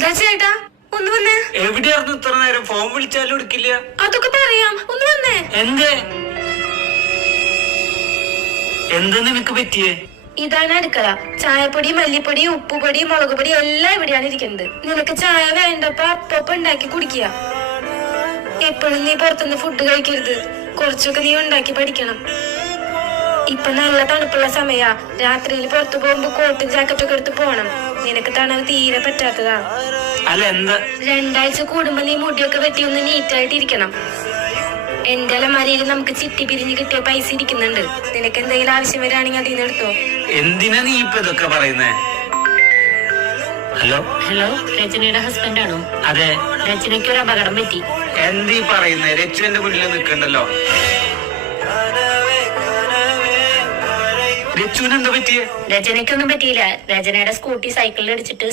ചേട്ടാ ഒന്ന് വന്നേ. എവിടെയായിരുന്നു ഇത്ര നേരം? ഫോൺ വിളിച്ചാലും എടുക്കില്ല. അതൊക്കെ പറയാം, ഒന്ന് വന്നേ. എന്താ നിനക്ക് പറ്റിയേ? ഇതാണ് അടുക്കള. ചായപ്പൊടി, മല്ലിപ്പൊടി, ഉപ്പുപൊടി, മുളക് പൊടി എല്ലാം ഇവിടെയാണ് ഇരിക്കുന്നത്. നിനക്ക് ചായ വേണ്ടപ്പോ അപ്പ ഉണ്ടാക്കി കുടിക്കുക. എപ്പോഴും നീ പുറത്തുനിന്ന് ഫുഡ് കഴിക്കരുത്. കുറച്ചൊക്കെ നീ ഉണ്ടാക്കി പഠിക്കണം. ഇപ്പൊ നല്ല തണുപ്പുള്ള സമയാ. രാത്രിയിൽ പുറത്തു പോകുമ്പോ കോട്ടും ജാക്കറ്റൊക്കെ എടുത്ത് പോണം. നിനക്ക് തണൽ തീരെ പറ്റാത്തതാ. അല്ല എന്താ? 2 ആഴ്ച കൂടുമ്പോ നീ മുടിയൊക്കെ വെട്ടി ഒന്ന് നീറ്റായിട്ട് ഇരിക്കണം. എന്റെ അലമാരയിൽ നമുക്ക് ചിട്ടി പിരിഞ്ഞ് കിട്ടിയ പൈസ ഇരിക്കുന്നുണ്ട്. നിനക്ക് എന്തെങ്കിലും ആവശ്യം വരാണെങ്കിൽ അതിൽ നിന്ന് എടുത്തോ. എന്തിനാ നീ ഇപ്പൊ ഇതൊക്കെ പറയുന്നേ? ഹലോ ഹലോ, രചനയുടെ ഹസ്ബൻഡ് ആണോ? അതെ. രചനയ്ക്ക് ഒരു അപകടം പറ്റി. എന്തീ പറയുന്നേ? രച്ചു എന്റെ മുന്നിൽ നിൽക്കണ്ടല്ലോ. രച്ചുവിന് എന്താ പറ്റിയേ? രചനയ്ക്കൊന്നും പറ്റിയില്ല. രചനയുടെ സ്കൂട്ടി സൈക്കിളിൽ അടിച്ചിട്ട്